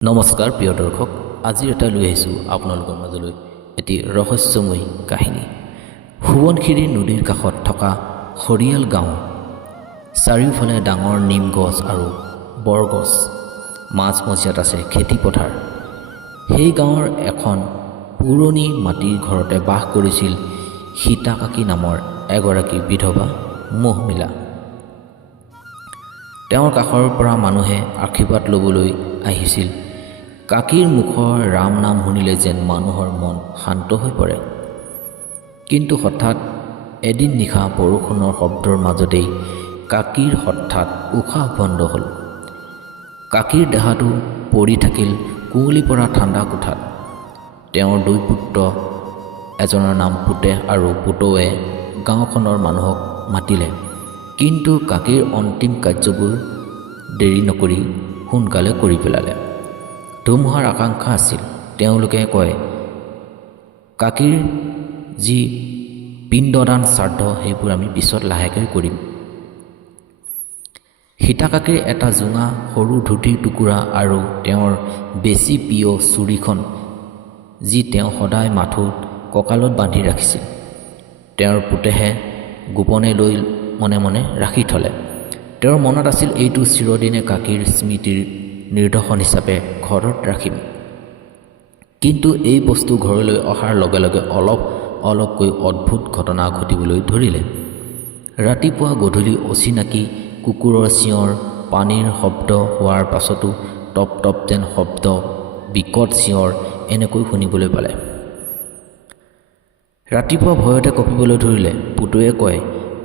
নমস্কাৰ প্ৰিয় দৰ্শক, আজি এটা লৈ আহিছোঁ আপোনালোকৰ মাজলৈ এটি ৰহস্যময়ী কাহিনী। সোৱণশিৰি নদীৰ কাষত থকা খৰিয়াল গাঁও, চাৰিওফালে ডাঙৰ নিম গছ আৰু বৰগছ, মাজমজিয়াত আছে খেতিপথাৰ। সেই গাঁৱৰ এখন পুৰণি মাটিৰ ঘৰতে বাস কৰিছিল সীতা কাকী নামৰ এগৰাকী বিধৱা মহিলা। তেওঁৰ কাষৰ পৰা মানুহে আশীৰ্বাদ ল'বলৈ আহিছিল। কাকীৰ মুখৰ ৰাম নাম শুনিলে যেন মানুহৰ মন শান্ত হৈ পৰে। কিন্তু হঠাৎ এদিন নিশা বৰষুণৰ শব্দৰ মাজতেই কাকীৰ হঠাৎ উশাহ বন্ধ হ'ল। কাকীৰ দেহাটো পৰি থাকিল কুঁৱলী পৰা ঠাণ্ডা কোঠাত। তেওঁৰ দুই পুত্ৰ, এজনৰ নাম পুতেহ আৰু পুতৌৱে গাঁওখনৰ মানুহক মাতিলে। কিন্তু কাকীৰ অন্তিম কাৰ্যবোৰ দেৰি নকৰি সোনকালে কৰি পেলালে। ধুমুহাৰ আকাংক্ষা আছিল। তেওঁলোকে কয়, কাকীৰ যি পিণ্ডদান শ্ৰাদ্ধ সেইবোৰ আমি পিছত লাহেকৈ কৰিম। সীতা কাকীৰ এটা জোঙা সৰু ধুতিৰ টুকুৰা আৰু তেওঁৰ বেছি প্ৰিয় চুৰিখন, যি তেওঁ সদায় মাথোত কঁকালত বান্ধি ৰাখিছিল, তেওঁৰ পুতেহে গোপনে লৈ মনে মনে ৰাখি থলে। তেওঁৰ মনত আছিল, এইটো চিৰদিনে কাকীৰ স্মৃতিৰ নিদৰ্শন হিচাপে ঘৰত ৰাখিম। কিন্তু এই বস্তু ঘৰলৈ অহাৰ লগে লগে অলপ অলপকৈ অদ্ভুত ঘটনা ঘটিবলৈ ধৰিলে। ৰাতিপুৱা গধূলি অচিনাকি কুকুৰৰ চিঞৰ, পানীৰ শব্দ হোৱাৰ পাছতো টপ টপ যেন শব্দ, বিকট চিঞৰ এনেকৈ শুনিবলৈ পালে। ৰাতিপুৱা ভয়তে কঁপিবলৈ ধৰিলে। পুতৌৱে কয়,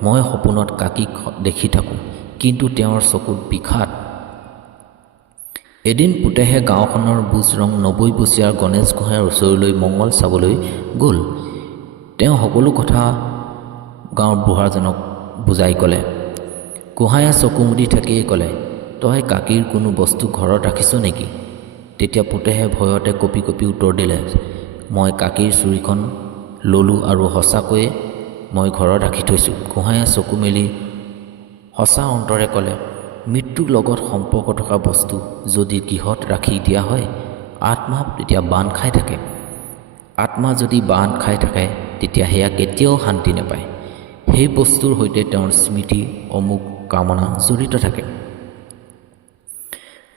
মই সপোনত কাকীক দেখি থাকোঁ, কিন্তু তেওঁৰ চকুত বিষাদ। এদিন পুতেহে গাঁওখনৰ বুজ ৰং ৯০ বছৰীয়া গণেশ গোহাঁইৰ ওচৰলৈ মঙ্গল চাবলৈ গ'ল। তেওঁ সকলো কথা গাঁৱৰ বুঢ়াজনক বুজাই ক'লে। গোহাঁয়ে চকু মুদি থাকিয়েই ক'লে, তই কাকীৰ কোনো বস্তু ঘৰত ৰাখিছ নেকি? তেতিয়া পুতেহে ভয়তে কঁপি কঁপি উত্তৰ দিলে, মই কাকীৰ চুৰিখন ল'লোঁ আৰু সঁচাকৈয়ে মই ঘৰত ৰাখি থৈছোঁ। গোহাঁয়ে চকু মেলি সঁচা অন্তৰে ক'লে, মৃত্যুৰ লগত সম্পৰ্ক থকা বস্তু যদি গৃহত ৰাখি দিয়া হয়, আত্মা তেতিয়া বান্ধ খাই থাকে। আত্মা যদি বান্ধ খাই থাকে, তেতিয়া সেয়া কেতিয়াও শান্তি নাপায়। সেই বস্তুৰ সৈতে তেওঁৰ স্মৃতি, অমুক কামনা জড়িত থাকে।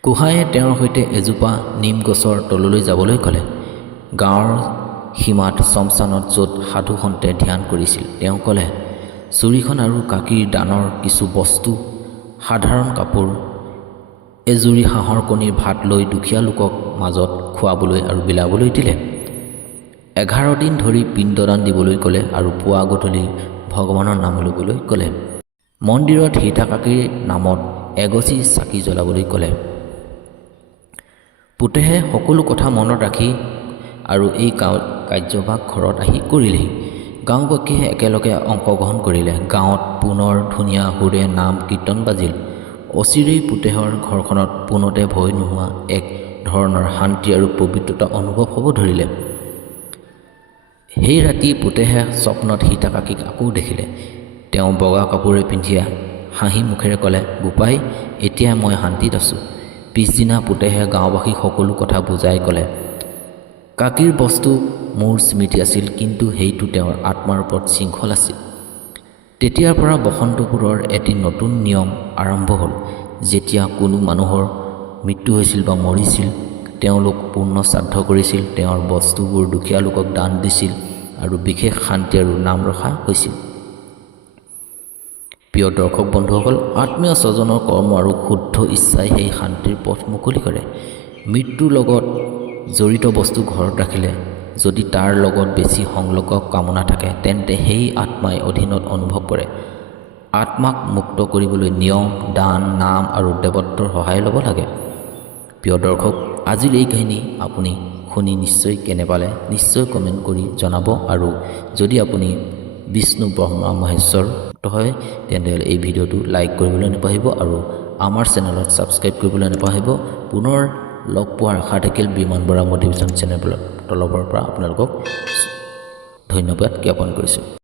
গোহাঁয়ে তেওঁৰ সৈতে এজোপা নিম গছৰ তললৈ যাবলৈ ক'লে। গাঁৱৰ সীমাত শ্মশানত, য'ত সাধু সন্তে ধ্যান কৰিছিল। তেওঁ ক'লে, চুৰিখন আৰু কাকীৰ দানৰ কিছু বস্তু, সাধাৰণ কাপোৰ, এজুৰি হাঁহৰ কণীৰ ভাত লৈ দুখীয়া লোকক মাজত খুৱাবলৈ আৰু বিলাবলৈ দিলে। 11 দিন ধৰি পিণ্ডদান দিবলৈ ক'লে আৰু পুৱা গধূলি ভগৱানৰ নাম ল'বলৈ ক'লে। মন্দিৰত সীতা কাকীৰ নামত এগছি চাকি জ্বলাবলৈ ক'লে। পুতেহে সকলো কথা মনত ৰাখি আৰু এই কাৰ্যভাগ ঘৰত আহি কৰিলেহি। গাঁওবাসীয়ে একেলগে অংশগ্ৰহণ কৰিলে। গাঁৱত পুনৰ ধুনীয়া সুৰে নাম কীৰ্তন বাজিল। অচিৰেই পুতেহৰ ঘৰখনত পোনতে ভয় নোহোৱা এক ধৰণৰ শান্তি আৰু পবিত্ৰতা অনুভৱ হ'ব ধৰিলে। সেই ৰাতি পুতেহে স্বপ্নত সীতা কাকীক আকৌ দেখিলে। তেওঁ বগা কাপোৰে পিন্ধি হাঁহি মুখেৰে ক'লে, বোপাই, এতিয়া মই শান্তিত আছোঁ। পিছদিনা পুতেহে গাঁওবাসীক সকলো কথা বুজাই ক'লে, কাকীৰ বস্তু মোৰ স্মৃতি আছিল, কিন্তু সেইটো তেওঁৰ আত্মাৰ ওপৰত শৃংখল আছিল। তেতিয়াৰ পৰা বসন্তপুৰৰ এটি নতুন নিয়ম আৰম্ভ হ'ল। যেতিয়া কোনো মানুহৰ মৃত্যু হৈছিল বা মৰিছিল, তেওঁলোক পূৰ্ণ শ্ৰাদ্ধ কৰিছিল, তেওঁৰ বস্তুবোৰ দুখীয়া লোকক দান দিছিল আৰু বিশেষ শান্তি আৰু নাম ৰখা হৈছিল। প্ৰিয় দৰ্শক বন্ধুসকল, আত্মীয় স্বজনৰ কৰ্ম আৰু শুদ্ধ ইচ্ছাই সেই শান্তিৰ পথ মুকলি কৰে। মৃত্যুৰ লগত জড়িত বস্তু ঘৰত ৰাখিলে যদি তাৰ লগত বেছি সংলগ্ন কামনা থাকে, তেন্তে সেই আত্মাই অধীনত অনুভৱ কৰে। আত্মাক মুক্ত কৰিবলৈ নিয়ম, দান, নাম আৰু দেৱত্বৰ সহায় ল'ব লাগে। প্ৰিয় দৰ্শক, আজিৰ এই কাহিনী আপুনি শুনি নিশ্চয় কেনে পালে নিশ্চয় কমেণ্ট কৰি জনাব। আৰু যদি আপুনি বিষ্ণু ব্ৰহ্মা মহেশ্বৰ হয়, তেন্তে এই ভিডিঅ'টো লাইক কৰিবলৈ নাপাহৰিব আৰু আমাৰ চেনেলত ছাবস্ক্ৰাইব কৰিবলৈ নাপাহৰিব। পুনৰ লগ পোৱাৰ আশা থাকিল বিমান বৰা মটিভেশ্যন চেনেলৰ তৰফৰ পৰা আপোনালোকক ধন্যবাদ জ্ঞাপন কৰিছোঁ।